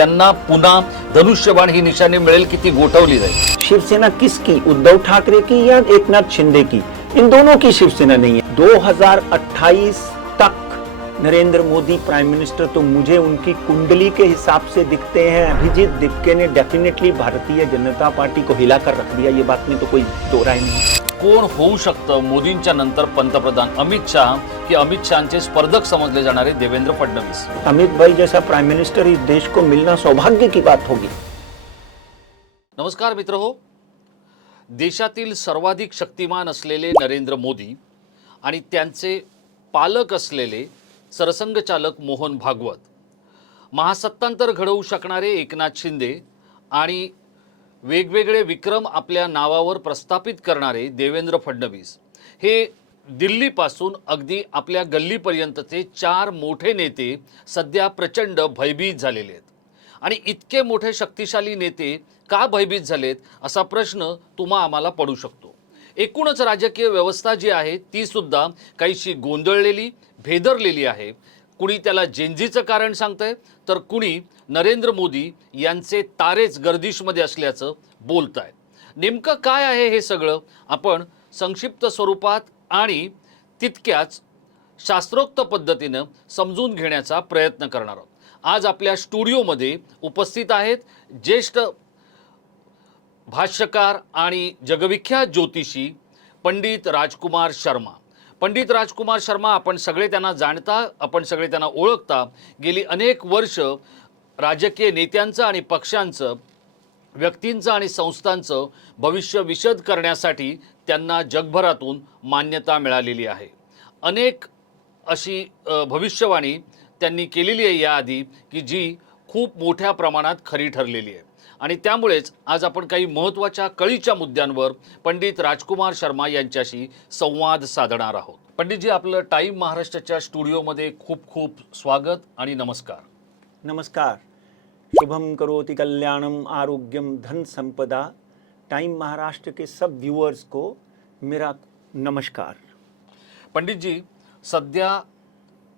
त्यांना पुन्हा धनुष्यबाण ही निशाणी मिळेल की ती गोठवली जाईल? शिवसेना किसकी, उद्धव ठाकरे की या एकनाथ शिंदे की? इन दोनों की शिवसेना नहीं है। 2028 तक नरेंद्र मोदी प्राइम मिनिस्टर तो मुझे उनकी कुंडली के हिसाब से दिखते हैं। अभिजीत दिपके ने डेफिनेटली भारतीय जनता पार्टी को हिलाकर रख दिया, ये बात में तो कोई दो राय नहीं। कोण होऊ शकतं मोदींच्या नंतर पंतप्रधान? अमित शाह की अमित शहाचे स्पर्धक समजले जाणारे देवेंद्र फडणवीस? अमित भाई जैसा प्राइम मिनिस्टर इस देश को मिलना सौभाग्य की बात होगी। नमस्कार मित्रहो, देशातील सर्वाधिक शक्तिमान असलेले नरेंद्र मोदी आणि त्यांचे पालक असलेले सरसंघचालक मोहन भागवत, महासत्तांतर घडवू शकणारे एकनाथ शिंदे आणि वेगवेगळे विक्रम आपल्या नावावर प्रस्थापित करणारे देवेंद्र फडणवीस, हे दिल्लीपासून अगदी आपल्या गल्लीपर्यंतचे चार मोठे नेते सध्या प्रचंड भयभीत झालेले आहेत। आणि इतके मोठे शक्तिशाली नेते का भयभीत झालेत असा प्रश्न तुम्हा आम्हाला पडू शकतो। एकूणच राजकीय व्यवस्था जी आहे ती सुद्धा काहीशी गोंधळलेली, भेदरलेली आहे। कुणी त्याला जेंजीचं कारण सांगतंय तर कुणी नरेंद्र मोदी यांचे तारेच गर्दिशमध्ये असल्याचं बोलताय। नेमकं काय आहे हे सगळं आपण संक्षिप्त स्वरूपात आणि तितक्याच शास्त्रोक्त पद्धतीने समजून घेण्याचा प्रयत्न करणार आहोत। आज आपल्या स्टुडिओमध्ये उपस्थित आहेत ज्येष्ठ भाष्यकार आणि जगविख्यात ज्योतिषी पंडित राजकुमार शर्मा। पंडित राजकुमार शर्मा, आपण सगळे त्यांना जाणता, आपण सगळे त्यांना ओळखता। गेली अनेक वर्ष राजकीय नेत्यांचं आणि पक्षांचं, व्यक्तींचं आणि संस्थांचं भविष्य विशद करण्यासाठी त्यांना जगभरातून मान्यता मिळालेली आहे। अनेक अशी भविष्यवाणी त्यांनी केलेली आहे याआधी की जी खूप मोठ्या प्रमाणात खरी ठरलेली आहे। आणि त्यामुळेच आज आपण काही महत्त्वाच्या कळीच्या मुद्द्यांवर पंडित राजकुमार शर्मा यांच्याशी संवाद साधणार आहोत। पंडितजी, आपलं टाइम महाराष्ट्राच्या स्टुडिओमध्ये खूप खूप स्वागत आणि नमस्कार। नमस्कार। शुभम करोति कल्याणम आरोग्यम धन संपदा। टाइम महाराष्ट्र के सब व्यूअर्स को मेरा नमस्कार। पंडितजी, सध्या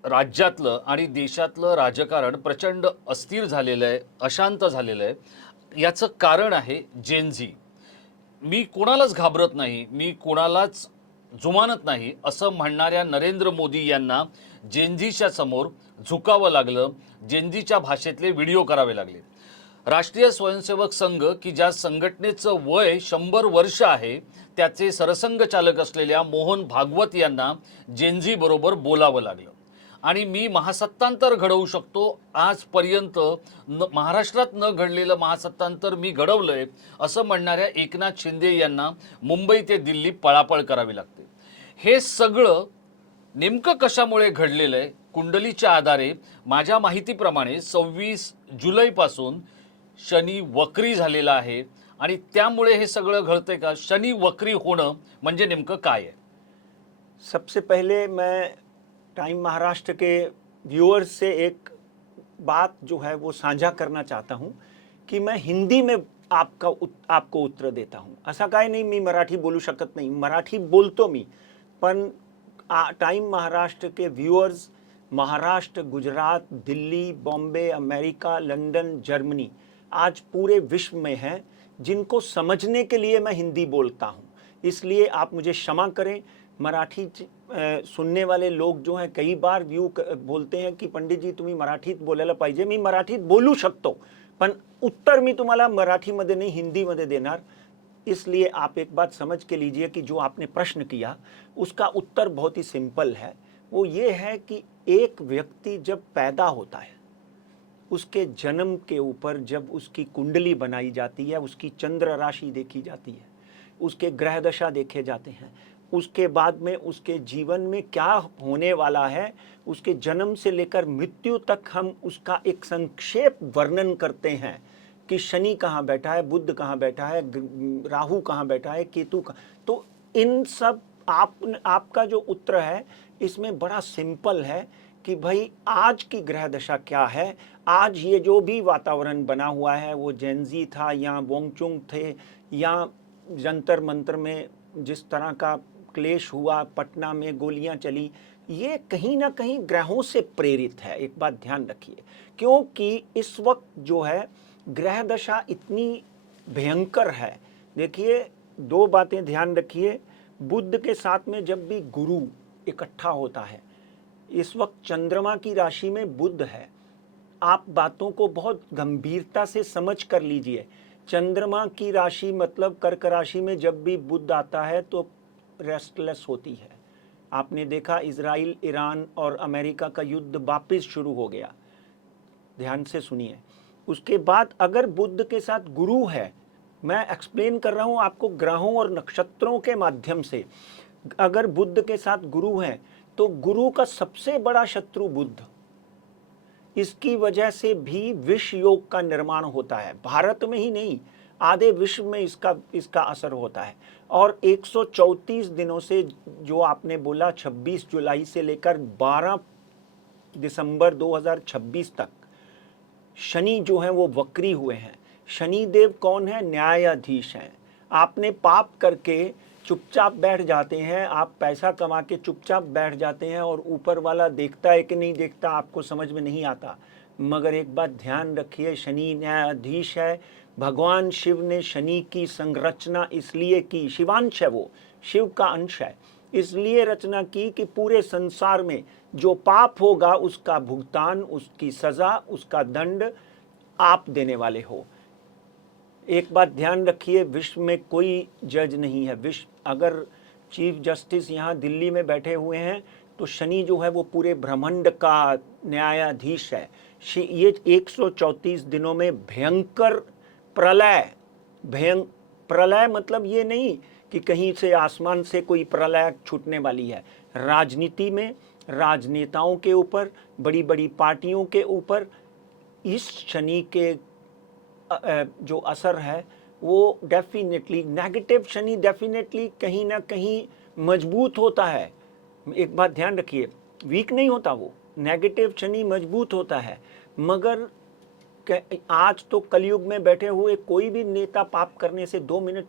राज्यातलं आणि देशातलं राजकारण प्रचंड अस्थिर झालेलं आहे, अशांत झालेलं आहे। याचं कारण आहे जेनझी। मी कोणालाच घाबरत नाही, मी कोणालाच जुमानत नाही असं म्हणणाऱ्या नरेंद्र मोदी यांना जेनझीच्या समोर झुकावं लागलं, जेनझीच्या भाषेतले व्हिडिओ करावे लागले। राष्ट्रीय स्वयंसेवक संघ की ज्या संघटनेचं वय 100 वर्ष आहे, त्याचे सरसंघचालक असलेल्या मोहन भागवत यांना जेनझी बरोबर बोलावं लागलं। आणि मी महासत्तांतर घडवू शकतो, आजपर्यंत महाराष्ट्रात न घडलेलं महासत्तांतर मी घडवलंय असं म्हणणाऱ्या एकनाथ शिंदे यांना मुंबई ते दिल्ली पळापळ करावी लागते। हे सगळं नेमकं कशामुळे घडलेलं आहे? कुंडलीच्या आधारे माझ्या माहितीप्रमाणे 26 जुलैपासून शनी वक्री झालेला आहे आणि त्यामुळे हे सगळं घडतंय का? शनी वक्री होणं म्हणजे नेमकं काय आहे? सबसे पहले मैं टाइम महाराष्ट्र के व्यूअर्स से एक बात जो है वो साझा करना चाहता हूं कि मैं हिंदी में आपको उत्तर देता हूं। असं काय नाही मी मराठी बोलू शकत नाही, मराठी बोलतो मी, पण टाइम महाराष्ट्र के viewers Maharashtra, Gujarat, Delhi, Bombay, America, London, Germany, आज पूरे विश्व में हैं जिनको समझने के लिए मैं हिंदी बोलता हूं। इसलिए आप मुझे क्षमा करें। मराठी सुनने वाले लोग जो हैं कई बार बोलते हैं की पंडित जी तुम्ही मराठीत बोलायला पाहिजे। मी मराठीत बोलू शकतो, पण उत्तर मी तुम्हाला मराठीमध्ये नहीं हिंदीमध्ये देणार। इसलिए आप एक बात समझ के लीजिए कि जो आपने प्रश्न किया उसका उत्तर बहुत ही सिंपल है। वो ये है कि एक व्यक्ति जब पैदा होता है, उसके जन्म के ऊपर जब उसकी कुंडली बनाई जाती है, उसकी चंद्र राशि देखी जाती है, उसके ग्रह दशा देखे जाते हैं, उसके बाद में उसके जीवन में क्या होने वाला है, उसके जन्म से लेकर मृत्यु तक हम उसका एक संक्षेप वर्णन करते हैं कि शनि कहाँ बैठा है, बुध कहाँ बैठा है, राहु कहाँ बैठा है, केतु कहाँ। तो इन सब आपका जो उत्तर है इसमें बड़ा सिंपल है कि भाई आज की ग्रह दशा क्या है, आज ये जो भी वातावरण बना हुआ है वो जेनजी था या वोंगचुंग थे या जंतर मंतर में जिस तरह का क्लेश हुआ, पटना में गोलियां चली, ये कहीं ना कहीं ग्रहों से प्रेरित है। एक बात ध्यान रखिए, क्योंकि इस वक्त जो है ग्रह दशा इतनी भयंकर है। देखिए, दो बातें ध्यान रखिए, बुध के साथ में जब भी गुरु इकट्ठा होता है, इस वक्त चंद्रमा की राशि में बुध है। आप बातों को बहुत गंभीरता से समझ कर लीजिए। चंद्रमा की राशि मतलब कर्क राशि में जब भी बुध आता है तो रेस्टलेस होती है। आपने देखा इजराइल, ईरान और अमेरिका का युद्ध वापस शुरू हो गया। ध्यान से सुनिए। उसके बाद अगर बुध के साथ गुरु है, मैं एक्सप्लेन कर रहा हूं आपको ग्रहों और नक्षत्रों के माध्यम से। अगर बुध के साथ गुरु है तो गुरु का सबसे बड़ा शत्रु बुध, इसकी वजह से भी विष योग का निर्माण होता है। भारत में ही नहीं, आधे विश्व में इसका असर होता है। और 134 दिनों से, जो आपने बोला 26 जुलाई से लेकर 12 दिसंबर 2026 तक शनि जो है वो वक्री हुए हैं। शनि देव कौन है? न्यायाधीश हैं। आपने पाप करके चुपचाप बैठ जाते हैं, आप पैसा कमा के चुपचाप बैठ जाते हैं और ऊपर वाला देखता है कि नहीं देखता आपको समझ में नहीं आता। मगर एक बात ध्यान रखिए, शनि न्यायाधीश है। भगवान शिव ने शनि की संरचना इसलिए की, शिवांश है वो, शिव का अंश है, इसलिए रचना की कि पूरे संसार में जो पाप होगा उसका भुगतान, उसकी सजा, उसका दंड आप देने वाले हो। एक बात ध्यान रखिए, विश्व में कोई जज नहीं है। विश्व, अगर चीफ जस्टिस यहाँ दिल्ली में बैठे हुए हैं तो शनि जो है वो पूरे ब्रह्मांड का न्यायाधीश है। ये 134 दिनों में भयंकर प्रलय, प्रलय मतलब ये नहीं कि कहीं से आसमान से कोई प्रलय छूटने वाली है। राजनीति में राजनेताओं के ऊपर, बड़ी बड़ी पार्टियों के ऊपर इस शनि के जो असर है वो डेफिनेटली नेगेटिव। शनि डेफिनेटली कहीं ना कहीं मजबूत होता है। एक बात ध्यान रखिए, वीक नहीं होता वो, नेगेटिव शनि मजबूत होता है। मगर आज तो कलयुग में बैठे हुए कोई भी नेता पाप करने से 2 मिनट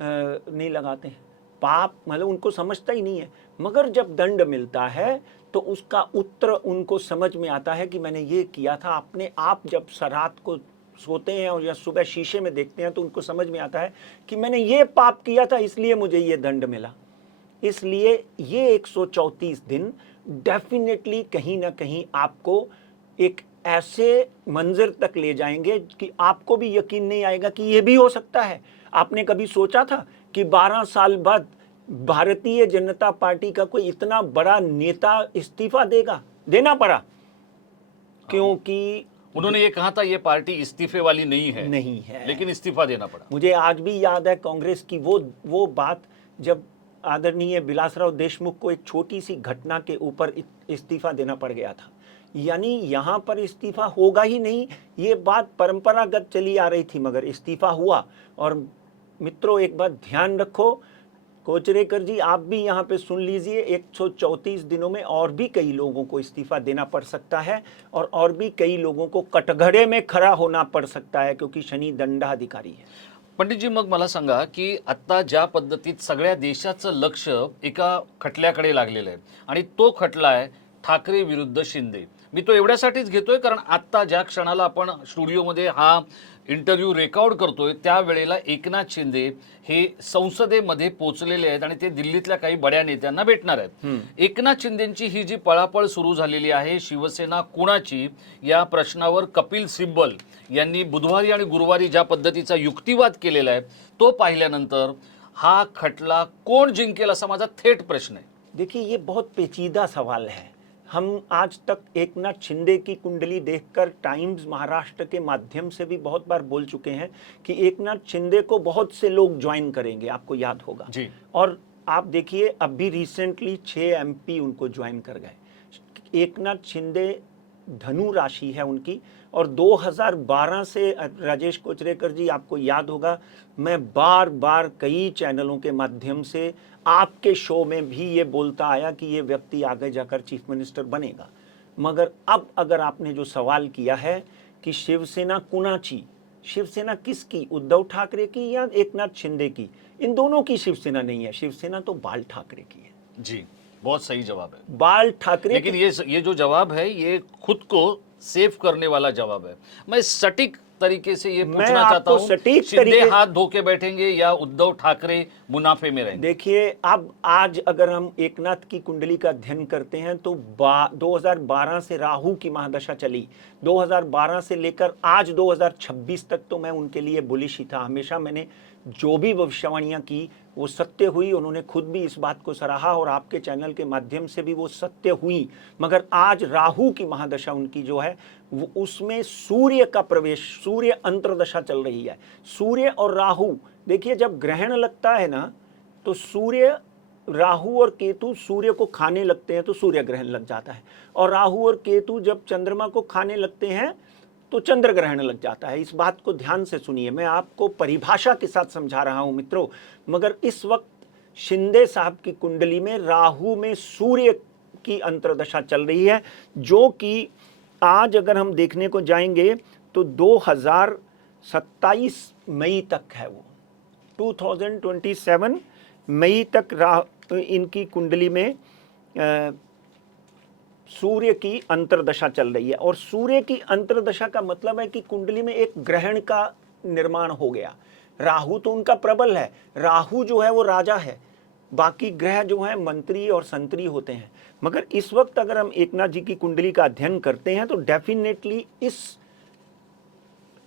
नहीं लगाते हैं। पाप मतलब उनको समझता ही नहीं है। मगर जब दंड मिलता है तो उसका उत्तर उनको समझ में आता है कि मैंने ये किया था। अपने आप जब रात को सोते हैं और या सुबह शीशे में देखते हैं तो उनको समझ में आता है कि मैंने ये पाप किया था, इसलिए मुझे ये दंड मिला। इसलिए ये 134 दिन डेफिनेटली कहीं ना कहीं आपको एक ऐसे मंजिल तक ले जाएंगे कि आपको भी यकीन नहीं आएगा कि ये भी हो सकता है। आपने कभी सोचा था कि 12 साल बाद भारतीय जनता पार्टी का कोई इतना बड़ा नेता इस्तीफा देगा? देना पड़ा, क्योंकि उन्होंने ये कहा था ये पार्टी इस्तीफे वाली नहीं है, लेकिन इस्तीफा देना पड़ा। मुझे आज भी याद है कांग्रेस की वो बात, जब आदरणीय विलासराव देशमुख को एक छोटी सी घटना के ऊपर इस्तीफा देना पड़ गया था। यानी यहाँ पर इस्तीफा होगा ही नहीं, ये बात परंपरागत चली आ रही थी, मगर इस्तीफा हुआ। और मित्रों, एक बात ध्यान रखो, कोचरेकर जी आप भी यहाँ पे सुन लीजिए, 134 दिनों में और भी कई लोगों को इस्तीफा देना पड़ सकता है और भी कई लोगों को कटघरे में खड़ा होना पड़ सकता है, क्योंकि शनि दंडाधिकारी है। पंडितजी, मग मला सांगा की आता ज्या पद्धतीत सगळ्या देशाचं लक्ष एका खटल्याकडे लागलेलं आहे आणि तो खटला आहे ठाकरे विरुद्ध शिंदे। मी तो एवढ्यासाठीच घेतोय कारण आत्ता ज्या क्षणाला आपण स्टुडिओमध्ये हा इंटरव्ह्यू रेकॉर्ड करतोय त्यावेळेला एकनाथ शिंदे हे संसदेमध्ये पोहोचलेले आहेत आणि ते दिल्लीतल्या काही बड्या नेत्यांना भेटणार आहेत। एकनाथ शिंदेंची ही जी पळापळ सुरू झालेली आहे शिवसेना कुणाची या प्रश्नावर कपिल सिब्बल यांनी बुधवारी आणि गुरुवारी ज्या पद्धतीचा युक्तिवाद केलेला आहे तो पाहिल्यानंतर हा खटला कोण जिंकेल असा माझा थेट प्रश्न आहे। देखिए, ये बहुत पेचीदा सवाल है। हम आज तक एकनाथ शिंदे की कुंडली देखकर टाइम्स महाराष्ट्र के माध्यम से भी बहुत बार बोल चुके हैं कि एकनाथ शिंदे को बहुत से लोग ज्वाइन करेंगे, आपको याद होगा जी। और आप देखिए अभी रिसेंटली 6 MP उनको ज्वाइन कर गए। एकनाथ शिंदे धनु राशि है उनकी, और 2012 से राजेश कोचरेकर जी आपको याद होगा, मैं बार बार कई चैनलों के माध्यम से आपके शो में भी ये बोलता आया कि ये व्यक्ति आगे जाकर चीफ मिनिस्टर बनेगा। मगर अब अगर आपने जो सवाल किया है कि शिवसेना कुणाची, शिवसेना किसकी, उद्धव ठाकरे की या एकनाथ शिंदे की? इन दोनों की शिवसेना नहीं है, शिवसेना तो बाल ठाकरे की है। जी, बहुत सही जवाब है। बाल ठाकरे लेकिन ये जो जवाब है ये खुद को सेव करने वाला जवाब है। मैं सटीक तरीके से ये मैं पूछना चाहता आपको हूं, सटीक शिंदे तरीके हाथ धो के बैठेंगे या उद्धव ठाकरे मुनाफे में रहेंगे? देखिए, अब आज अगर हम एकनाथ की कुंडली का अध्ययन करते हैं तो 2012 से राहु की महादशा चली, 2012 से लेकर आज 2026 तक तो मैं उनके लिए बुलिश ही था। हमेशा मैंने जो भी भविष्यवाणियां की वो सत्य हुई, उन्होंने खुद भी इस बात को सराहा और आपके चैनल के माध्यम से भी वो सत्य हुई। मगर आज राहु की महादशा उनकी जो है वो, उसमें सूर्य का प्रवेश, सूर्य अंतर्दशा चल रही है। सूर्य और राहु, देखिए जब ग्रहण लगता है ना तो सूर्य, राहु और केतु सूर्य को खाने लगते हैं तो सूर्य ग्रहण लग जाता है, और राहु और केतु जब चंद्रमा को खाने लगते हैं तो चंद्र ग्रहण लग जाता है। इस बात को ध्यान से सुनिए, मैं आपको परिभाषा के साथ समझा रहा हूं मित्रों। मगर इस वक्त शिंदे साहब की कुंडली में राहु में सूर्य की अंतर्दशा चल रही है, जो कि आज अगर हम देखने को जाएंगे तो 2027 मई तक है वो, 2027 मई तक इनकी कुंडली में सूर्य की अंतर्दशा चल रही है। और सूर्य की अंतर्दशा का मतलब है कि कुंडली में एक ग्रहण का निर्माण हो गया। राहु तो उनका प्रबल है, राहु जो है वो राजा है, बाकी ग्रह जो है मंत्री और संतरी होते हैं। मगर इस वक्त अगर हम एकनाथ जी की कुंडली का अध्ययन करते हैं तो डेफिनेटली इस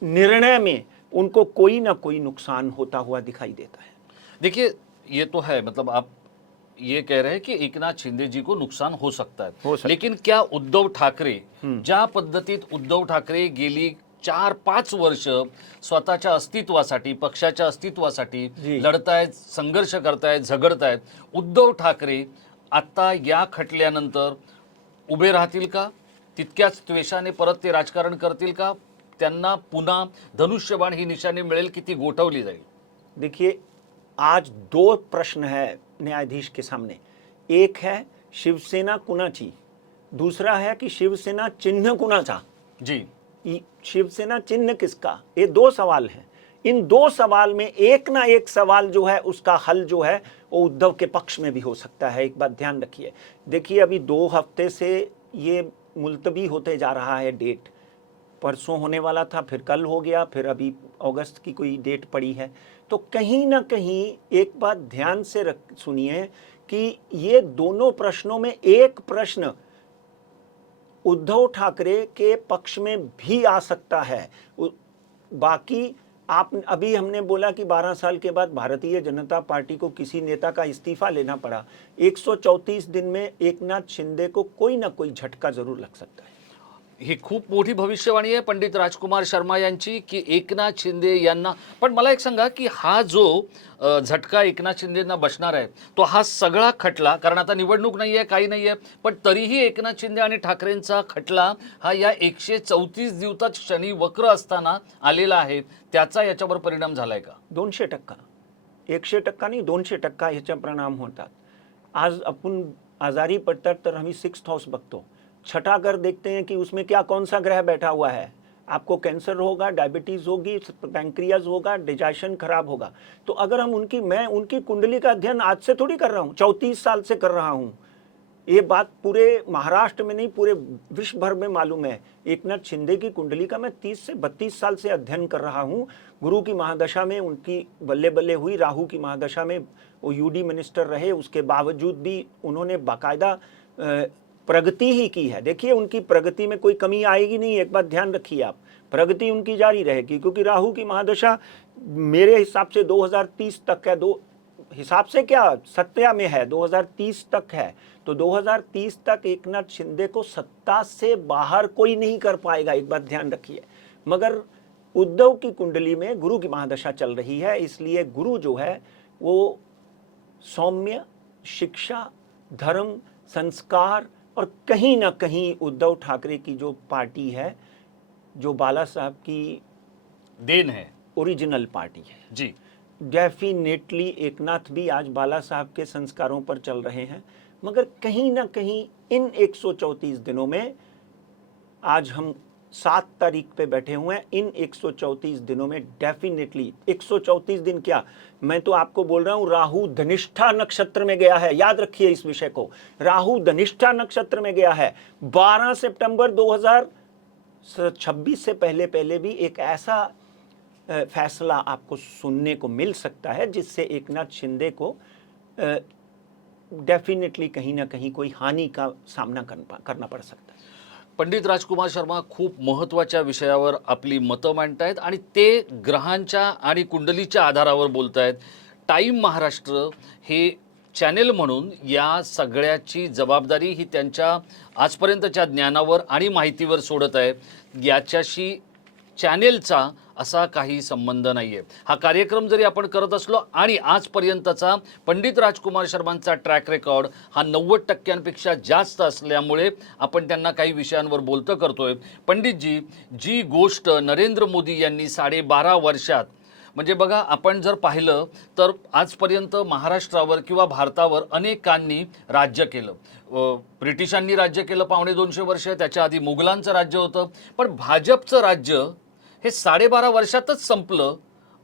निर्णय में उनको कोई ना कोई नुकसान होता हुआ दिखाई देता है। देखिए, ये तो है, मतलब आप ये कह रहे हैं कि एकनाथ शिंदे जी को नुकसान हो सकता है, लेकिन क्या उद्धव ठाकरे, ज्या पद्धतीत उद्धव ठाकरे गेली 4-5 वर्ष स्वतःच्या अस्तित्वासाठी, पक्षाच्या अस्तित्वासाठी लढतायत, संघर्ष करतायत, झगडतायत, उद्धव ठाकरे आता या खटल्यानंतर उभे राहतील का? तितक्याच द्वेषाने परत ते राजकारण करतील का? त्यांना पुन्हा धनुष्यबाण ही निशाणी मिळेल की ती गोठवली जाईल? देखिए, आज दो प्रश्न है न्यायाधीश के सामने। एक है शिवसेना कुणाची, दूसरा है कि शिवसेना चिन्ह कुणाचा। जी, शिवसेना चिन्ह किसका, ये दो सवाल हैं। इन दो सवाल में एक ना एक सवाल जो है उसका हल जो है वो उद्धव के पक्ष में भी हो सकता है। एक बात ध्यान रखिए, देखिए अभी 2 हफ्ते से ये मुलतवी होते जा रहा है डेट, परसों होने वाला था, फिर कल हो गया, फिर अभी अगस्त की कोई डेट पड़ी है। तो कहीं ना कहीं एक बात ध्यान से सुनिए कि ये दोनों प्रश्नों में एक प्रश्न उद्धव ठाकरे के पक्ष में भी आ सकता है। बाकी आप अभी हमने बोला कि 12 साल के बाद भारतीय जनता पार्टी को किसी नेता का इस्तीफा लेना पड़ा, 134 दिन में एकनाथ शिंदे को कोई ना कोई झटका जरूर लग सकता है। ही खूप मोठी भविष्यवाणी आहे पंडित राजकुमार शर्मा यांची की एकनाथ शिंदे यांना, पण मला एक सांगा की हा जो झटका एकनाथ शिंदेंना बसणार आहे तो हा सगळा खटला, कारण आता निवडणूक नाही आहे, काही नाही आहे, पण तरीही एकनाथ शिंदे आणि ठाकरेंचा खटला हा या 134 दिवसात शनी वक्र असताना आलेला आहे, त्याचा याच्यावर परिणाम झालाय का? 200%, 100% नाही, 200% ह्याचा परिणाम होतात। आज आपण आजारी पडतात तर आम्ही 6th हाउस बघतो, छठा घर देखते हैं कि उसमें क्या कौन सा ग्रह बैठा हुआ है। आपको कैंसर होगा, डायबिटीज होगी, पैंक्रियाज होगा, डाइजेशन खराब होगा। तो अगर हम मैं उनकी कुंडली का अध्ययन आज से थोड़ी कर रहा हूँ, 34 साल से कर रहा हूँ। ये बात पूरे महाराष्ट्र में नहीं, पूरे विश्व भर में मालूम है। एकनाथ शिंदे की कुंडली का मैं 30 से 32 साल से अध्ययन कर रहा हूँ। गुरु की महादशा में उनकी बल्ले बल्ले हुई, राहु की महादशा में वो यूडी मिनिस्टर रहे, उसके बावजूद भी उन्होंने बाकायदा प्रगति ही की है। देखिए उनकी प्रगति में कोई कमी आएगी नहीं, एक बात ध्यान रखिए आप, प्रगति उनकी जारी रहेगी, क्योंकि राहु की महादशा मेरे हिसाब से 2030 तक है। दो हिसाब से क्या, सत्या में है 2030 तक है। तो 2030 तक एकनाथ शिंदे को सत्ता से बाहर कोई नहीं कर पाएगा, एक बात ध्यान रखिए। मगर उद्धव की कुंडली में गुरु की महादशा चल रही है, इसलिए गुरु जो है वो सौम्य, शिक्षा, धर्म, संस्कार और कहीं ना कहीं उद्धव ठाकरे की जो पार्टी है, जो बाला साहब की देन है, ओरिजिनल पार्टी है जी, डेफिनेटली एकनाथ भी आज बाला साहब के संस्कारों पर चल रहे हैं। मगर कहीं ना कहीं इन 134 दिनों में आज हम 7 तारीख पे बैठे हुए हैं। इन 134 दिनों में डेफिनेटली 134 दिन क्या, मैं तो आपको बोल रहा हूं राहु धनिष्ठा नक्षत्र में गया है। याद रखिए इस विषय को, राहु धनिष्ठा नक्षत्र में गया है। 12 सितंबर 2026 से पहले पहले भी एक ऐसा फैसला आपको सुनने को मिल सकता है जिससे एकनाथ शिंदे को डेफिनेटली कहीं ना कहीं कोई हानि का सामना करना पड़ सकता है। पंडित राजकुमार शर्मा खूप महत्त्वाच्या विषयावर आपली मतं मांडतायत आणि ते ग्रहांच्या आणि कुंडलीच्या आधारावर बोलतायत. टाइम महाराष्ट्र हे चॅनेल म्हणून या सगळ्याची जबाबदारी ही त्यांच्या आजपर्यंतच्या ज्ञानावर आणि माहितीवर सोडत आहे. याच्याशी चॅनेलचा असा काही संबंध नाही आहे. हा कार्यक्रम जरी आपण करत असलो आणि आजपर्यंतचा पंडित राजकुमार शर्मांचा ट्रॅक रेकॉर्ड हा 90% जास्त असल्यामुळे आपण त्यांना काही विषयांवर बोलतं करतोय. पंडितजी, जी गोष्ट नरेंद्र मोदी यांनी 12.5 वर्षात, म्हणजे बघा आपण जर पाहिलं तर आजपर्यंत महाराष्ट्रावर किंवा भारतावर अनेकांनी राज्य केलं. ब्रिटिशांनी राज्य केलं 250 वर्ष, त्याच्या आधी मुघलांचं राज्य होतं. पण भाजपचं राज्य हे 12.5 वर्षातच संपलं,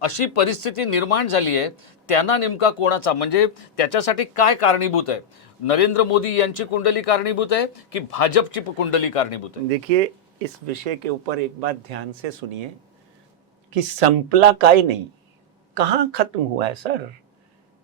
अशी परिस्थिती निर्माण झाली आहे. त्यांना नेमका कोणाचा, म्हणजे त्याच्यासाठी काय कारणीभूत आहे? नरेंद्र मोदी यांची कुंडली कारणीभूत आहे की भाजपची कुंडली कारणीभूत आहे? देखिए, इस विषय के ऊपर एक बात ध्यान से सुनिए कि संपला काय नहीं, कहाँ खत्म हुआ है सर।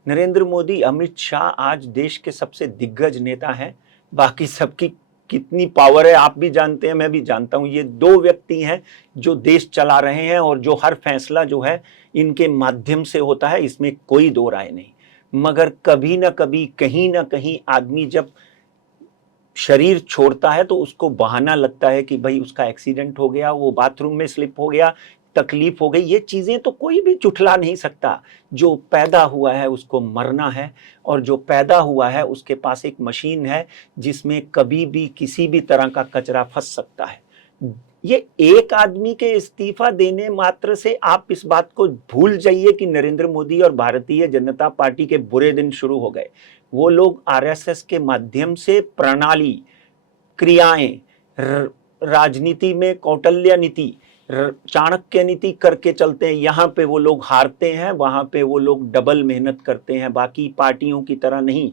नरेंद्र मोदी, अमित शाह आज देश के सबसे दिग्गज नेता हैं। बाकी सबकी कितनी पावर है आप भी जानते हैं, मैं भी जानता हूं। ये 2 व्यक्ति हैं जो देश चला रहे हैं और जो हर फैसला जो है इनके माध्यम से होता है, इसमें कोई दो राय नहीं। मगर कभी ना कभी कहीं ना कहीं आदमी जब शरीर छोड़ता है तो उसको बहाना लगता है कि भाई उसका एक्सीडेंट हो गया, वो बाथरूम में स्लिप हो गया, तकलीफ हो गई। ये चीजें तो कोई भी झुठला नहीं सकता। जो पैदा हुआ है उसको मरना है, और जो पैदा हुआ है उसके पास एक मशीन है जिसमें कभी भी किसी भी तरह का कचरा फंस सकता है। ये एक आदमी के इस्तीफा देने मात्र से आप इस बात को भूल जाइए कि नरेंद्र मोदी और भारतीय जनता पार्टी के बुरे दिन शुरू हो गए। वो लोग आरएसएस के माध्यम से प्रणाली, क्रियाएं, राजनीति में कौटिल्य नीति, चाणक्य नीति करके चलते हैं। यहाँ पे वो लोग हारते हैं, वहां पे वो लोग डबल मेहनत करते हैं, बाकी पार्टियों की तरह नहीं।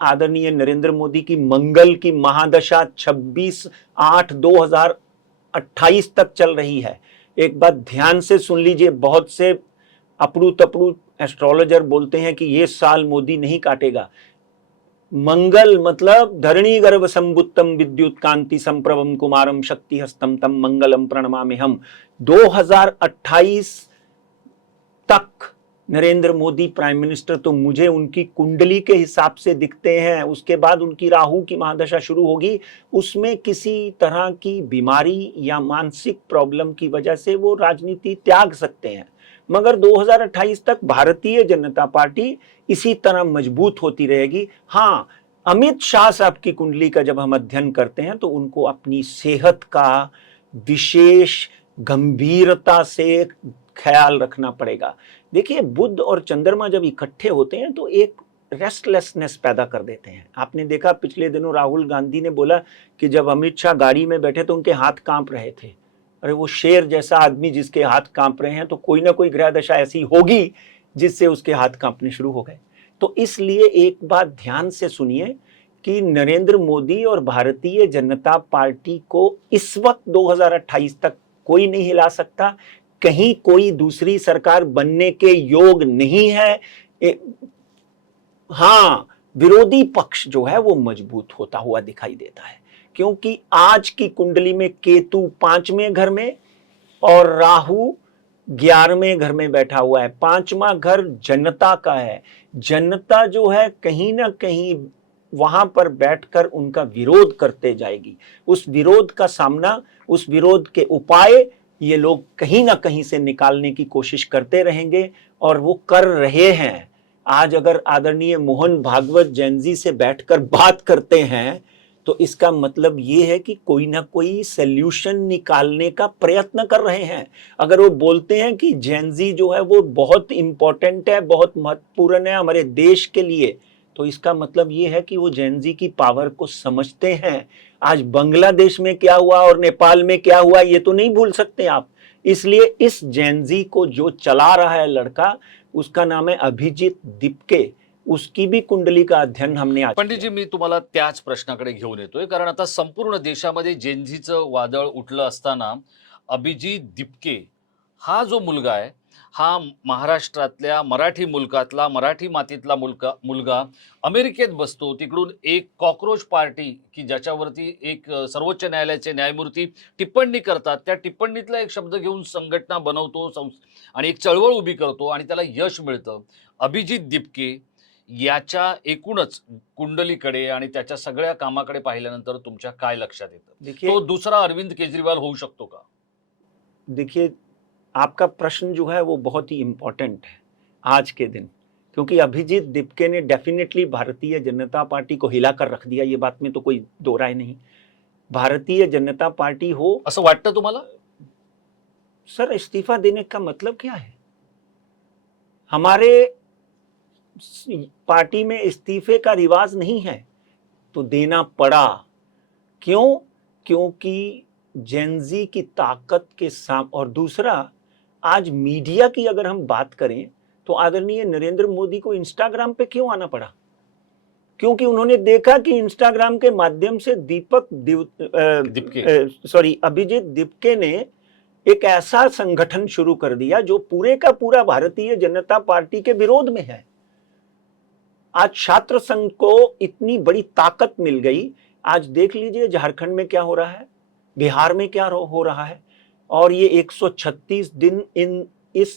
आदरणीय नरेंद्र मोदी की मंगल की महादशा 26/8/2028 तक चल रही है। एक बात ध्यान से सुन लीजिए, बहुत से अपड़ू तपड़ू एस्ट्रोलॉजर बोलते हैं कि ये साल मोदी नहीं काटेगा। मंगल मतलब धरणी गर्भ संबुत्तम विद्युत कांति संप्रभम कुमारम शक्ति हस्तम तम मंगलम प्रणमामि हम। 2028 तक नरेंद्र मोदी प्राइम मिनिस्टर तो मुझे उनकी कुंडली के हिसाब से दिखते हैं। उसके बाद उनकी राहु की महादशा शुरू होगी, उसमें किसी तरह की बीमारी या मानसिक प्रॉब्लम की वजह से वो राजनीति त्याग सकते हैं। मगर 2028 तक भारतीय जनता पार्टी इसी तरह मजबूत होती रहेगी। हाँ, अमित शाह साहब की कुंडली का जब हम अध्ययन करते हैं तो उनको अपनी सेहत का विशेष गंभीरता से ख्याल रखना पड़ेगा। देखिए, बुध और चंद्रमा जब इकट्ठे होते हैं तो एक रेस्टलेसनेस पैदा कर देते हैं। आपने देखा पिछले दिनों राहुल गांधी ने बोला कि जब अमित शाह गाड़ी में बैठे तो उनके हाथ कांप रहे थे। अरे वो शेर जैसा आदमी जिसके हाथ कांप रहे हैं, तो कोई ना कोई ग्रह दशा ऐसी होगी जिससे उसके हाथ कांपने शुरू हो गए। तो इसलिए एक बात ध्यान से सुनिए कि नरेंद्र मोदी और भारतीय जनता पार्टी को इस वक्त 2028 तक कोई नहीं हिला सकता। कहीं कोई दूसरी सरकार बनने के योग नहीं है। हाँ, विरोधी पक्ष जो है वो मजबूत होता हुआ दिखाई देता है, क्योंकि आज की कुंडली में केतु 5वें घर में और राहु 11वें घर में बैठा हुआ है। 5वां घर जनता का है। जनता जो है कहीं ना कहीं वहां पर बैठकर उनका विरोध करते जाएगी। उस विरोध का सामना, उस विरोध के उपाय ये लोग कहीं ना कहीं से निकालने की कोशिश करते रहेंगे, और वो कर रहे हैं। आज अगर आदरणीय मोहन भागवत जैन जी से बैठकर बात करते हैं तो इसका मतलब ये है कि कोई ना कोई सल्यूशन निकालने का प्रयत्न कर रहे हैं। अगर वो बोलते हैं कि जैन जी जो है वो बहुत इंपॉर्टेंट है, बहुत महत्वपूर्ण है हमारे देश के लिए, तो इसका मतलब ये है कि वो जेनजी की पावर को समझते हैं। आज बांग्लादेश में क्या हुआ और नेपाल में क्या हुआ ये तो नहीं भूल सकते आप। इसलिए इस जेनजी को जो चला रहा है लड़का, उसका नाम है अभिजीत दिपके। उसकी भी कुंडली का अध्ययन हमने आज पंडितजी, किया। मी तुम्हाला त्याच प्रश्नाकडे घेऊन येतोय, कारण आता संपूर्ण देशामध्ये जेनझीचं वादळ उठलं असताना अभिजित दिपके हा जो मुलगा आहे, हा महाराष्ट्रातल्या मराठी मुलकातला, मराठी मातीतला मुलगा अमेरिकेत बसतो. तिकडून एक कॉकरोच पार्टी की ज्याच्यावरती एक सर्वोच्च न्यायालयाचे न्यायमूर्ती टिप्पणी करतात, त्या टिप्पणीतला एक शब्द घेऊन संघटना बनवतो आणि एक चळवळ उभी करतो आणि त्याला यश मिळतं. अभिजित दिपके याच्या एकूणच कुंडलीकडे आणि त्याच्या सगळ्या कामाकडे पाहिल्यानंतर तुमच्या काय लक्षात येतं? देखिए तो दुसरा अरविंद केजरीवाल होऊ शकतो का? देखिए आपका प्रश्न जो है वो बहुत ही इम्पोर्टेंट है आज के दिन, क्योंकि अभिजीत दिपके ने डेफिनेटली भारतीय जनता पार्टी को हिलाकर रख दिया, ये बात में तो कोई दो राय नहीं। भारतीय जनता पार्टी हो, असं वाटतं तुम्हाला? सर इस्तीफा देने का मतलब क्या है? हमारे पार्टी में इस्तीफे का रिवाज नहीं है, तो देना पड़ा। क्यों? क्योंकि जेनजी की ताकत के साथ। और दूसरा, आज मीडिया की अगर हम बात करें तो आदरणीय नरेंद्र मोदी को इंस्टाग्राम पे क्यों आना पड़ा? क्योंकि उन्होंने देखा कि इंस्टाग्राम के माध्यम से अभिजीत दिपके ने एक ऐसा संगठन शुरू कर दिया जो पूरे का पूरा भारतीय जनता पार्टी के विरोध में है। आज छात्र संघ को इतनी बड़ी ताकत मिल गई। आज देख लीजिए झारखंड में क्या हो रहा है, बिहार में क्या हो रहा है, और ये 136 दिन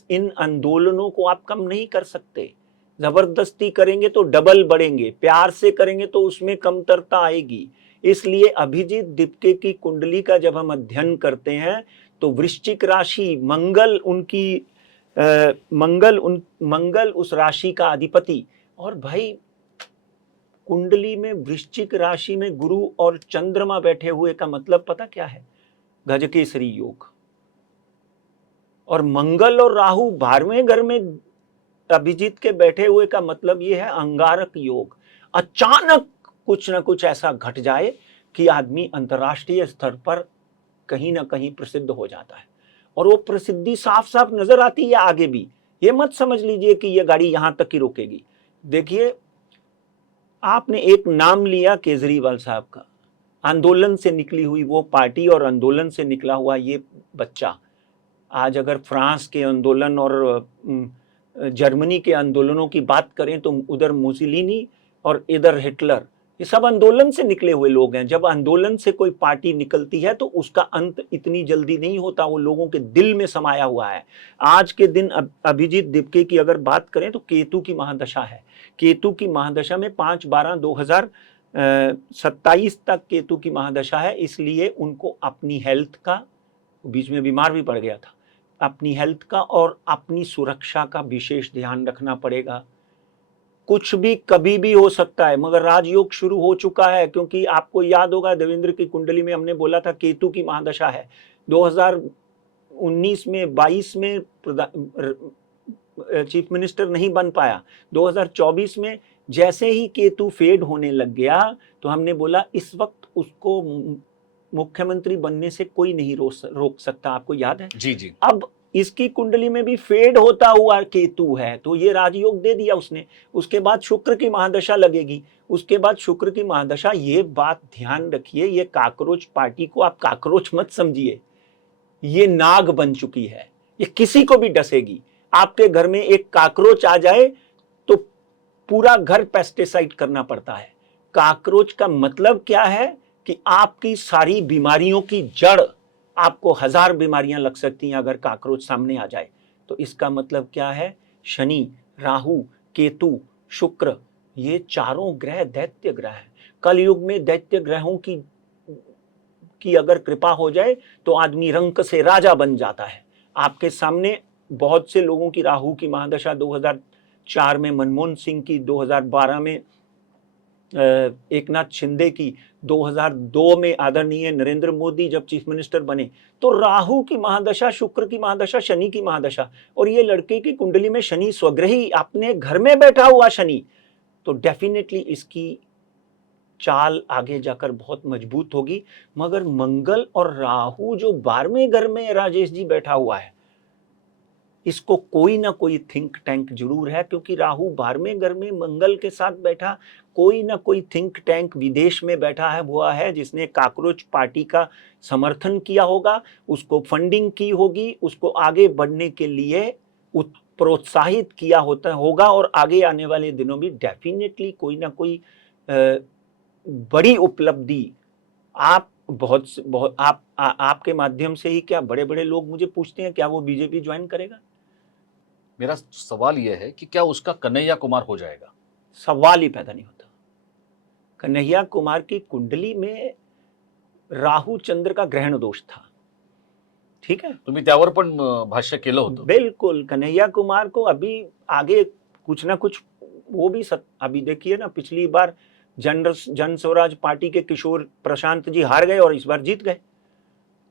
इन आंदोलनों को आप कम नहीं कर सकते। जबरदस्ती करेंगे तो डबल बढ़ेंगे, प्यार से करेंगे तो उसमें कमतरता आएगी। इसलिए अभिजीत दिपके की कुंडली का जब हम अध्ययन करते हैं तो वृश्चिक राशि, मंगल उस राशि का अधिपति। और भाई कुंडली में वृश्चिक राशि में गुरु और चंद्रमा बैठे हुए का मतलब पता क्या है? गजकेसरी योग। और मंगल और राहु 12वें घर में अभिजीत के बैठे हुए का मतलब यह है अंगारक योग। अचानक कुछ ना कुछ ऐसा घट जाए कि आदमी अंतर्राष्ट्रीय स्तर पर कहीं ना कहीं प्रसिद्ध हो जाता है, और वो प्रसिद्धि साफ साफ नजर आती है आगे भी। ये मत समझ लीजिए कि ये गाड़ी यहां तक ही रोकेगी। देखिए, आपने एक नाम लिया केजरीवाल साहब का, आंदोलन से निकली हुई वो पार्टी और आंदोलन से निकला हुआ ये बच्चा। आज अगर फ्रांस के आंदोलन और जर्मनी के आंदोलनों की बात करें तो उधर मुसोलिनी और इधर हिटलर, ये सब आंदोलन से निकले हुए लोग हैं। जब आंदोलन से कोई पार्टी निकलती है तो उसका अंत इतनी जल्दी नहीं होता, वो लोगों के दिल में समाया हुआ है। आज के दिन अभिजीत दिपके की अगर बात करें तो केतु की महादशा है। केतु की महादशा में 5/12/2027 तक केतु की महादशा है। इसलिए उनको अपनी हेल्थ का, बीच में बीमार भी पड़ गया था, अपनी हेल्थ का और अपनी सुरक्षा का विशेष ध्यान रखना पड़ेगा। कुछ भी कभी भी हो सकता है, मगर राजयोग शुरू हो चुका है। क्योंकि आपको याद होगा देवेंद्र की कुंडली में हमने बोला था केतु की महादशा है। 2019 में 22 में चीफ मिनिस्टर नहीं बन पाया। 2024 में जैसे ही केतु फेड होने लग गया तो हमने बोला इस वक्त उसको मुख्यमंत्री बनने से कोई नहीं रोक सकता। आपको याद है? जी जी। अब इसकी कुंडली में भी फेड होता हुआ केतु है, तो ये राजयोग दे दिया उसने। उसके बाद शुक्र की महादशा लगेगी। उसके बाद शुक्र की महादशा, ये बात ध्यान रखिए, ये काकरोच पार्टी को आप काकरोच मत समझिए, ये नाग बन चुकी है। ये किसी को भी डसेगी। आपके घर में एक काकरोच आ जाए तो पूरा घर पेस्टिसाइड करना पड़ता है। काकरोच का मतलब क्या है कि आपकी सारी बीमारियों की जड़, आपको 1000 बीमारियां लग सकती हैं अगर काकरोच सामने आ जाए। तो इसका मतलब क्या है? शनि, राहु, केतु, शुक्र, ये चारों ग्रह दैत्य ग्रह हैं। कलयुग में दैत्य ग्रहों की अगर कृपा हो जाए तो आदमी रंक से राजा बन जाता है। आपके सामने बहुत से लोगों की राहु की महादशा 2004 में मनमोहन सिंह की, 2012 में एकनाथ शिंदे की, 2002 में आदरणीय नरेंद्र मोदी जब चीफ मिनिस्टर बने, तो राहु की महादशा, शुक्र की महादशा, शनि की महादशा। और ये लड़के की कुंडली में शनि स्वग्रही, अपने घर में बैठा हुआ शनि, तो डेफिनेटली इसकी चाल आगे जाकर बहुत मजबूत होगी। मगर मंगल और राहु जो 12वें घर में राजेश जी बैठा हुआ है, इसको कोई ना कोई थिंक टैंक जरूर है, क्योंकि राहु 12वें घर में मंगल के साथ बैठा, कोई ना कोई थिंक टैंक विदेश में बैठा है हुआ है, जिसने कॉकरोच पार्टी का समर्थन किया होगा, उसको फंडिंग की होगी, उसको आगे बढ़ने के लिए प्रोत्साहित किया होगा, और आगे आने वाले दिनों में डेफिनेटली कोई ना कोई बड़ी उपलब्धि आप बहुत आपके माध्यम से ही, क्या बड़े बड़े लोग मुझे पूछते हैं क्या वो बीजेपी ज्वाइन करेगा? मेरा सवाल यह है कि क्या उसका कन्हैया कुमार हो जाएगा? सवाल ही पैदा नहीं होता। कन्हैया कुमार की कुंडली में राहु चंद्र का ग्रहण दोष था, ठीक है, तुम्ही त्यावर पण भाष्य केलं होतं. बिल्कुल। कन्हैया कुमार को अभी आगे कुछ ना कुछ वो भी अभी देखिए ना, पिछली बार जन स्वराज पार्टी के किशोर प्रशांत जी हार गए और इस बार जीत गए,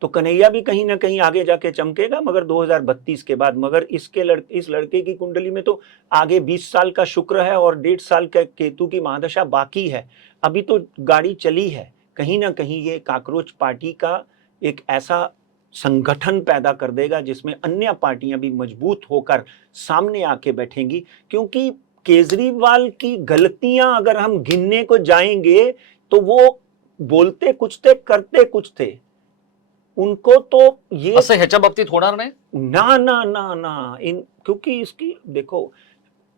तो कन्हैया भी कहीं ना कहीं आगे जाके चमकेगा, मगर 2032 के बाद। मगर इस लड़के की कुंडली में तो आगे 20 साल का शुक्र है और 1.5 साल का केतु की महादशा बाकी है, अभी तो गाड़ी चली है। कहीं ना कहीं ये कॉकरोच पार्टी का एक ऐसा संगठन पैदा कर देगा जिसमें अन्य पार्टियां भी मजबूत होकर सामने आके बैठेंगी, क्योंकि केजरीवाल की गलतियां अगर हम गिनने को जाएंगे तो वो बोलते कुछ थे, करते कुछ थे। उनको तो ये असं ह्याच्या बाबतीत होणार नाही. ना ना ना ना क्योंकि इसकी देखो,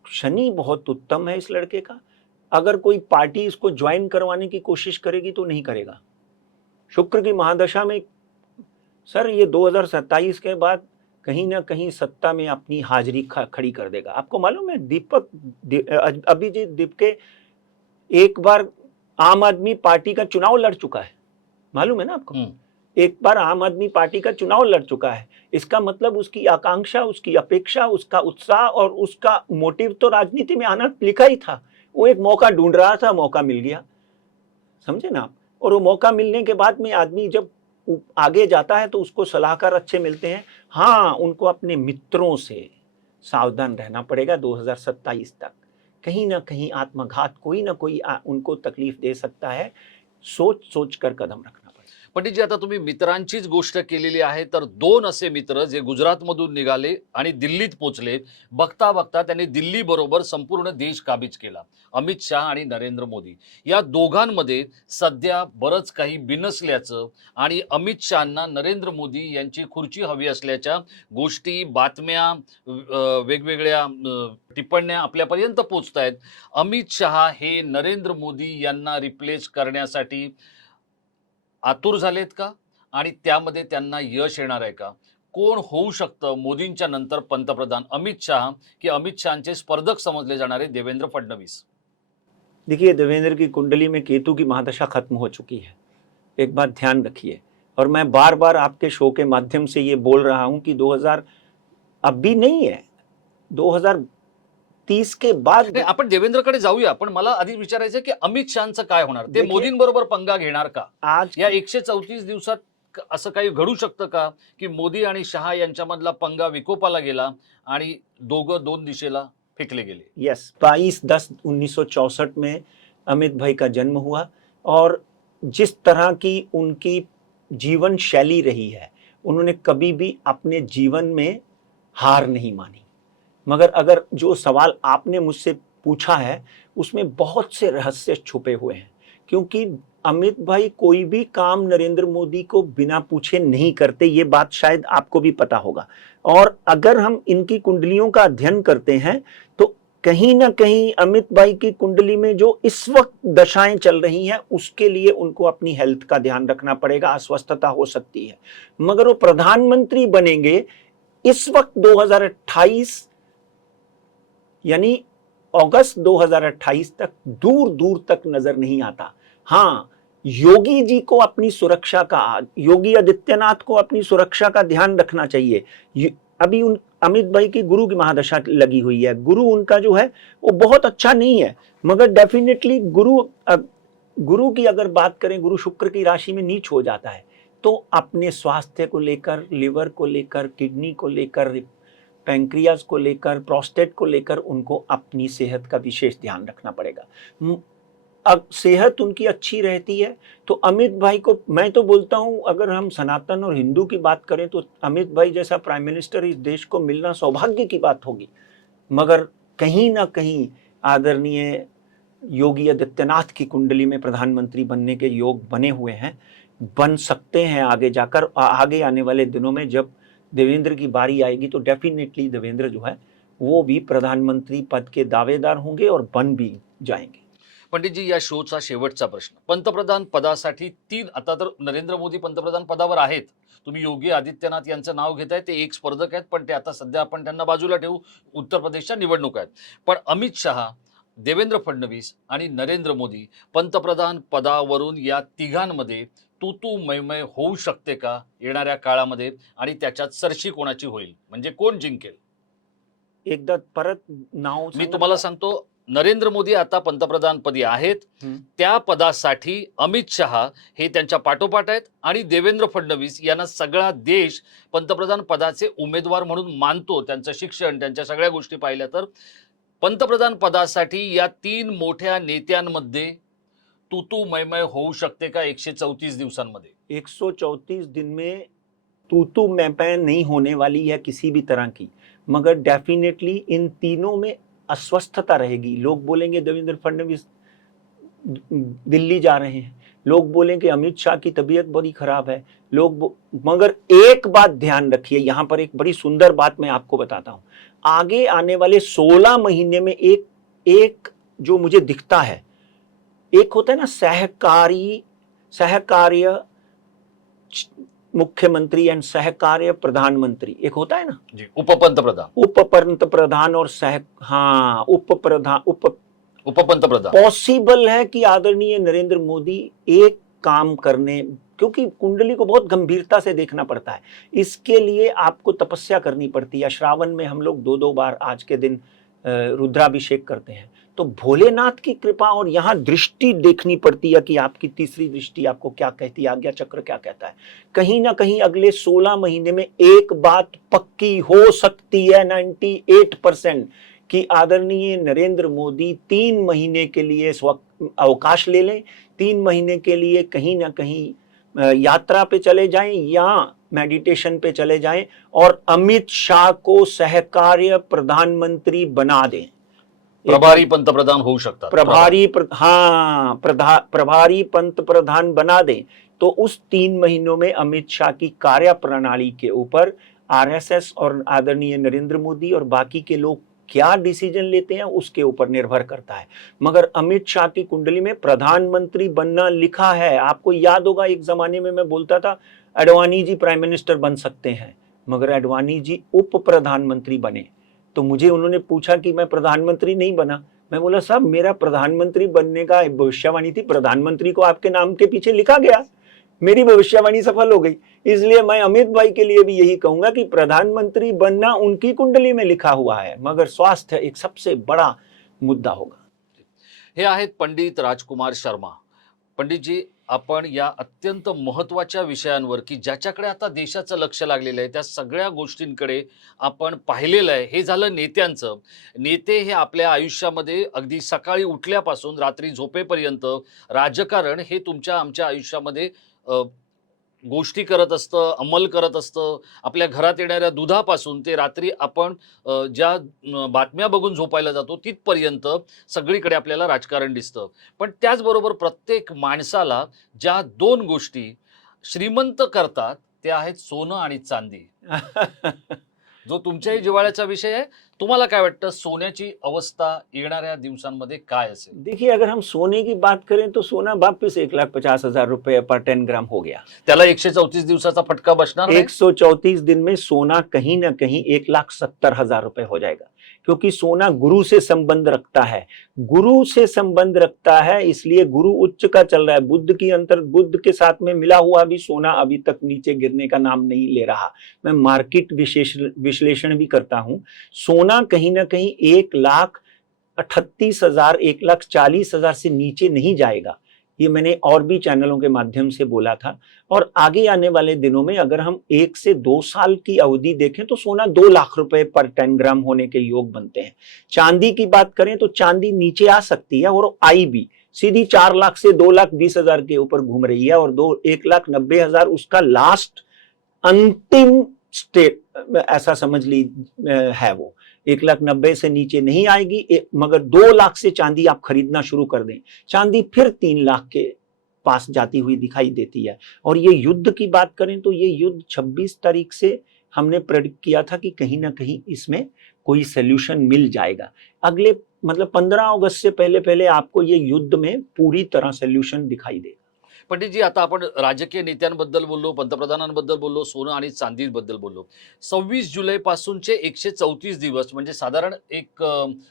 शनि बहुत उत्तम है इस लड़के का। अगर कोई पार्टी इसको ज्वाइन करवाने की कोशिश करेगी तो नहीं करेगा। शुक्र की महादशा में सर ये 2027 के बाद कहीं ना कहीं सत्ता में अपनी हाजिरी खड़ी कर देगा। आपको मालूम है अभिजीत दीपके एक बार आम आदमी पार्टी का चुनाव लड़ चुका है, मालूम है ना आपको? एक बार आम आदमी पार्टी का चुनाव लड़ चुका है। इसका मतलब उसकी आकांक्षा, उसकी अपेक्षा, उसका उत्साह और उसका मोटिव तो राजनीति में आना लिखा ही था। वो एक मौका ढूंढ रहा था, मौका मिल गया, समझे ना आप? और वो मौका मिलने के बाद में आदमी जब आगे जाता है तो उसको सलाहकार अच्छे मिलते हैं। हाँ, उनको अपने मित्रों से सावधान रहना पड़ेगा 2027 तक। कहीं ना कहीं आत्मघात कोई ना कोई उनको तकलीफ दे सकता है, सोच सोच कर कदम रखना पड़ेगा। पंडितजी, आता तुम्ही मित्रांचीच गोष्ट केलेली आहे, तर 2 असे मित्र जे गुजरातमधून निघाले आणि दिल्लीत पोहोचले. बघता बघता त्यांनी दिल्ली बरोबर संपूर्ण देश काबीज केला. अमित शाह आणि नरेंद्र मोदी या दोघांमध्ये सध्या बरंच काही बिनसल्याचं आणि अमित शहांना नरेंद्र मोदी यांची खुर्ची हवी असल्याच्या गोष्टी, बातम्या, वेगवेगळ्या टिप्पण्या आपल्यापर्यंत पोहोचतायत. अमित शहा हे नरेंद्र मोदी यांना रिप्लेस करण्यासाठी आतुर झालेत का, आणि त्यामध्ये त्यांना यश येणार आहे का? कोण होऊ शकतं मोदींच्या नंतर पंतप्रधान, अमित शाह की अमित शहांचे स्पर्धक समजले जाणारे देवेंद्र फडणवीस? देखिए, देवेंद्र की कुंडली में केतु की महादशा खत्म हो चुकी है, एक बात ध्यान रखिए। और मैं बार बार आपके शो के माध्यम से ये बोल रहा हूं कि 2000 अभी नहीं है, 2030 के बाद। नाही, आपण देवेंद्रकडे जाऊया, पण मला आधी विचारायचं की अमित शहांचं काय होणार? ते मोदींबरोबर पंगा घेणार का? आज या 134 दिवसात असं काही घडू शकतं का की मोदी आणि शहा यांच्यामधला पंगा विकोपाला गेला आणि दोघं दोन दिशेला फेकले गेले? यस, 22/10/1964 में अमित भाई का जन्म हुआ, और जिस तरह की उनकी जीवन शैली रही है, उन्होंने कभी भी अपने जीवन में हार नहीं मानी। मगर अगर जो सवाल आपने मुझसे पूछा है उसमें बहुत से रहस्य छुपे हुए हैं, क्योंकि अमित भाई कोई भी काम नरेंद्र मोदी को बिना पूछे नहीं करते, ये बात शायद आपको भी पता होगा। और अगर हम इनकी कुंडलियों का अध्ययन करते हैं तो कहीं ना कहीं अमित भाई की कुंडली में जो इस वक्त दशाएं चल रही हैं उसके लिए उनको अपनी हेल्थ का ध्यान रखना पड़ेगा, अस्वस्थता हो सकती है। मगर वो प्रधानमंत्री बनेंगे इस वक्त 2028 यानी अगस्त 2028 तक दूर दूर तक नजर नहीं आता। हाँ, योगी जी को अपनी सुरक्षा का, योगी आदित्यनाथ को अपनी सुरक्षा का ध्यान रखना चाहिए। अभी उन अमित भाई की गुरु की महादशा लगी हुई है, गुरु उनका जो है वो बहुत अच्छा नहीं है, मगर डेफिनेटली गुरु की अगर बात करें, गुरु शुक्र की राशि में नीच हो जाता है, तो अपने स्वास्थ्य को लेकर, लिवर को लेकर, किडनी को लेकर पैंक्रियाज को लेकर, प्रोस्टेट को लेकर उनको अपनी सेहत का विशेष ध्यान रखना पड़ेगा। अब सेहत उनकी अच्छी रहती है तो अमित भाई को मैं तो बोलता हूं, अगर हम सनातन और हिंदू की बात करें तो अमित भाई जैसा प्राइम मिनिस्टर इस देश को मिलना सौभाग्य की बात होगी। मगर कहीं ना कहीं आदरणीय योगी आदित्यनाथ की कुंडली में प्रधानमंत्री बनने के योग बने हुए हैं, बन सकते हैं आगे जाकर। आगे आने वाले दिनों में जब देवेंद्र की बारी आएगी तो डेफिनेटली देवेंद्र जो है वो भी प्रधानमंत्री पद के दावेदार होंगे और बन भी जाएंगे। पंडितजी, या शोचा शेवटचा प्रश्न, पंतप्रधान पदासाठी आता तर नरेंद्र मोदी पंतप्रधान पदावर आहेत, तुम्ही योगी आदित्यनाथ यांचं नाव घेताय, ते एक स्पर्धक आहेत, पण ते आता सध्या आपण त्यांना बाजूला ठेवू, उत्तर प्रदेशच्या निवडणुका आहेत, पण अमित शहा, देवेंद्र फडणवीस आणि नरेंद्र मोदी पंतप्रधान पदावरून या तिघांमध्ये तू मैमय होऊ शकते का येणाऱ्या काळामध्ये, आणि त्याच्यात सरशी कोणाची होईल, म्हणजे कोण जिंकेल? एकदा परत नाव मी तुम्हाला सांगतो, नरेंद्र मोदी आता पंतप्रधान पदी आहेत, त्या पदासाठी अमित शहा हे त्यांच्या पाठोपाठ आहेत, आणि देवेंद्र फडणवीस यांना सगळा देश पंतप्रधान पदाचे उमेदवार म्हणून मानतो, त्यांचं शिक्षण, त्यांच्या सगळ्या गोष्टी पाहिल्या तर पंतप्रधान पदासाठी या तीन मोठ्या नेत्यांमध्ये तू मैमय होऊ शकते का 134 दिवसांमध्ये? 134 दिन में तू मैमय नहीं होने वाली है किसी भी तरह की, मगर डेफिनेटली इन तीनों में अस्वस्थता रहेगी। लोग बोलेंगे देवेंद्र फडणवीस दिल्ली जा रहे हैं, लोग बोलेंगे अमित शाह की तबीयत बड़ी खराब है, मगर एक बात ध्यान रखिए, यहाँ पर एक बड़ी सुंदर बात मैं आपको बताता हूँ। आगे आने वाले 16 महीने में एक जो मुझे दिखता है, एक होता है ना सहकार्य मुख्यमंत्री एंड सहकार्य प्रधानमंत्री, एक होता है ना जी, उपपंतप्रधान और उपपंतप्रधान। पॉसिबल है कि आदरणीय नरेंद्र मोदी एक काम करने, क्योंकि कुंडली को बहुत गंभीरता से देखना पड़ता है, इसके लिए आपको तपस्या करनी पड़ती है। श्रावण में हम लोग 2-2 बार आज के दिन रुद्राभिषेक करते हैं, तो भोलेनाथ की कृपा और यहाँ दृष्टि देखनी पड़ती है कि आपकी तीसरी दृष्टि आपको क्या कहती है, आज्ञा चक्र क्या कहता है। कहीं ना कहीं अगले 16 महीने में एक बात पक्की हो सकती है 98% कि आदरणीय नरेंद्र मोदी 3 महीने के लिए अवकाश ले लें, 3 महीने के लिए कहीं ना कहीं यात्रा पे चले जाएं या मेडिटेशन पे चले जाएं और अमित शाह को सहकार्य प्रधानमंत्री बना दें। प्रभारी पंतप्रधान होऊ शकतात, प्रभारी पंतप्रधान बना दें, तो उस 3 महीनों में अमित शाह की कार्यप्रणाली के ऊपर आरएसएस और आदरणीय नरेंद्र मोदी और बाकी के लोग क्या डिसीजन लेते हैं उसके ऊपर निर्भर करता है। मगर अमित शाह की कुंडली में प्रधानमंत्री बनना लिखा है। आपको याद होगा एक जमाने में मैं बोलता था अडवाणी जी प्राइम मिनिस्टर बन सकते हैं, मगर अडवाणी जी उप प्रधानमंत्री बने, तो मुझे उन्होंने पूछा कि मैं प्रधानमंत्री नहीं बना। मैं बोला साहब मेरा प्रधानमंत्री बनने का भविष्यवाणी थी, प्रधानमंत्री को आपके नाम के पीछे लिखा गया, मेरी भविष्यवाणी सफल हो गई। इसलिए मैं अमित भाई के लिए भी यही कहूंगा कि प्रधानमंत्री बनना उनकी कुंडली में लिखा हुआ है, मगर स्वास्थ्य एक सबसे बड़ा मुद्दा होगा। हे आहेत पंडित राजकुमार शर्मा। पंडित जी, आपण या अत्यंत महत्त्वाच्या विषयांवर की ज्याच्याकडे आता देशाचं लक्ष लागलेलं आहे त्या सगळ्या गोष्टींकडे आपण पाहिलेलं आहे। हे झालं नेत्यांचं। नेते हे आपल्या आयुष्यामध्ये अगदी सकाळी उठल्यापासून रात्री झोपेपर्यंत राजकारण हे तुमच्या आमच्या आयुष्यामध्ये गोष्टी करत असतं, अंमल करत असतं। आपल्या घरात येणाऱ्या दुधापासून ते रात्री आपण ज्या बातम्या बघून झोपायला जातो तिथपर्यंत सगळीकडे आपल्याला राजकारण दिसतं। पण त्याचबरोबर प्रत्येक माणसाला ज्या 2 गोष्टी श्रीमंत करतात त्या आहेत सोनं आणि चांदी, जो तुमच्याही जिव्हाळ्याचा विषय आहे। तुम्हाला काय वाटतं सोन्याची अवस्था येणाऱ्या दिवसांमध्ये काय असेल? देखिए अगर हम सोने की बात करें तो सोना वापस 1,50,000 रुपए पर 10 ग्राम हो गया। त्याला 134 दिवसाचा फटका बसणार नाही? 134 दिन में सोना कहीं ना कहीं 1,70,000 रुपए हो जाएगा, क्योंकि सोना गुरु से संबंध रखता है, गुरु से संबंध रखता है, इसलिए गुरु उच्च का चल रहा है। बुद्ध के साथ में मिला हुआ भी सोना अभी तक नीचे गिरने का नाम नहीं ले रहा। मैं मार्केट विश्लेषण भी करता हूं, सोना कहीं ना कहीं 1,38,000 1,40,000 से नीचे नहीं जाएगा। ये मैंने और भी चैनलों के माध्यम से बोला था। और आगे आने वाले दिनों में अगर हम 1 से 2 साल की अवधि देखें तो सोना 2 लाख रुपए पर 10 ग्राम होने के योग बनते हैं। चांदी की बात करें तो चांदी नीचे आ सकती है और आई भी सीधी 4 लाख से 2,20,000 के ऊपर घूम रही है, और 1,90,000 उसका लास्ट अंतिम स्टेट ऐसा समझ ली है। वो 1,90,000 से नीचे नहीं आएगी, मगर 2 लाख से चांदी आप खरीदना शुरू कर दें, चांदी फिर 3 लाख के पास जाती हुई दिखाई देती है। और ये युद्ध की बात करें तो ये युद्ध 26 तारीख से हमने प्रेडिक्ट किया था कि कहीं ना कहीं इसमें कोई सोल्यूशन मिल जाएगा। अगले मतलब 15 अगस्त से पहले पहले आपको ये युद्ध में पूरी तरह सोल्यूशन दिखाई देगा। पंडितजी, आता आपण राजकीय नेत्यांबद्दल बोललो, पंतप्रधानांबद्दल बोललो, सोनं आणि चांदीबद्दल बोललो. 26 जुलैपासूनचे 134 दिवस म्हणजे साधारण एक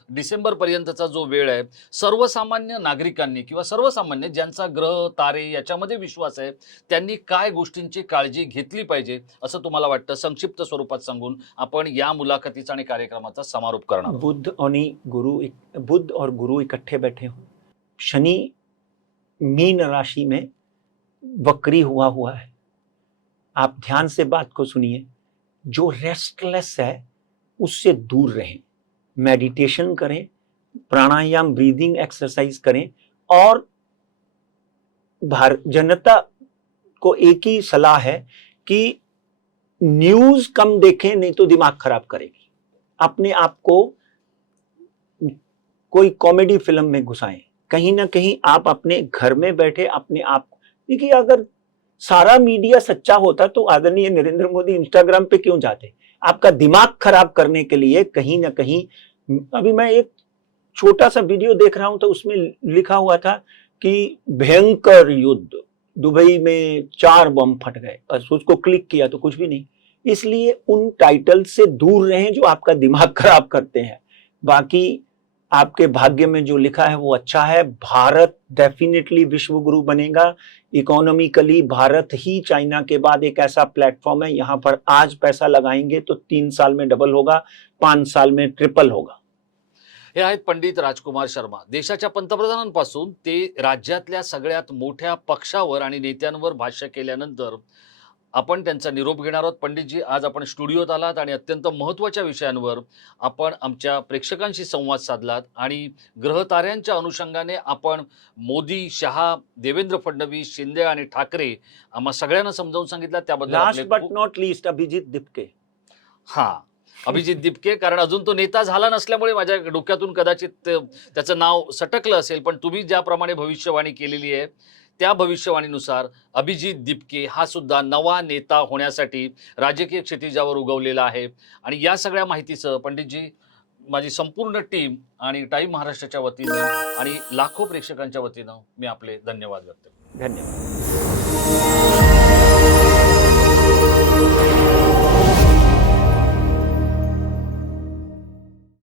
डिसेंबरपर्यंतचा जो वेळ आहे, सर्वसामान्य नागरिकांनी किंवा सर्वसामान्य ज्यांचा ग्रह तारे याच्यामध्ये विश्वास आहे, त्यांनी काय गोष्टींची काळजी घेतली पाहिजे असं तुम्हाला वाटतं? संक्षिप्त स्वरूपात सांगून आपण या मुलाखतीचा आणि कार्यक्रमाचा समारोप करणार आहोत. बुध और गुरु इकट्ठे बैठे हों। शनि मीन राशि में वक्री हुआ है। आप ध्यान से बात को सुनिए। जो रेस्टलेस है उससे दूर रहें, मेडिटेशन करें, प्राणायाम ब्रीदिंग एक्सरसाइज करें, और जनता को एक ही सलाह है कि न्यूज कम देखें, नहीं तो दिमाग खराब करेगी। अपने आप को कोई कॉमेडी फिल्म में घुसाएं, कहीं ना कहीं आप अपने घर में बैठे अपने आप को देखिए। अगर सारा मीडिया सच्चा होता तो आदरणीय नरेंद्र मोदी इंस्टाग्राम पे क्यों जाते? आपका दिमाग खराब करने के लिए कहीं ना कहीं। अभी मैं एक छोटा सा वीडियो देख रहा हूं तो उसमें लिखा हुआ था कि भयंकर युद्ध, दुबई में 4 बम फट गए, बस उसको क्लिक किया तो कुछ भी नहीं। इसलिए उन टाइटल से दूर रहें जो आपका दिमाग खराब करते हैं। बाकी आपके भाग्य में जो लिखा है वो अच्छा है। भारत डेफिनेटली विश्व गुरु बनेगा। इकोनॉमिकली भारत ही चाइना के बाद एक ऐसा प्लेटफॉर्म है, यहाँ पर आज पैसा लगाएंगे तो 3 साल में डबल होगा, 5 साल में ट्रिपल होगा। हे आहेत पंडित राजकुमार शर्मा. देशाच्या पंतप्रधानांपासून ते राज्यातल्या सगळ्यात मोठ्या पक्षावर आणि नेत्यांवर भाष्य केल्यानंतर आपण त्यांचा निरोप घेणार आहोत. पंडितजी, आज आपण स्टुडिओत आलात आणि अत्यंत महत्त्वाच्या विषयांवर आपण आमच्या प्रेक्षकांशी संवाद साधलात आणि ग्रहताऱ्यांच्या अनुषंगाने आपण मोदी, शहा, देवेंद्र फडणवीस, शिंदे आणि ठाकरे आम्हा सगळ्यांना समजावून सांगितलं. त्याबद्दल लास्ट आपले but not least Abhijit Dipke. हां, अभिजित दिपके, कारण अजून तो नेता झाला नसल्यामुळे माझ्या डोक्यातून कदाचित त्याचं नाव सटकलं असेल, पण तुम्ही ज्याप्रमाणे भविष्यवाणी केलेली आहे त्या भविष्यवाणीनुसार अभिजित दिपके हा सुद्धा नवा नेता होण्यासाठी राजकीय क्षितिजावर उगवलेला आहे. आणि या सगळ्या माहितीसह पंडितजी, माझी संपूर्ण टीम आणि टाइम महाराष्ट्राच्या वतीनं आणि लाखो प्रेक्षकांच्या वतीनं मी आपले धन्यवाद व्यक्त करतो. धन्यवाद।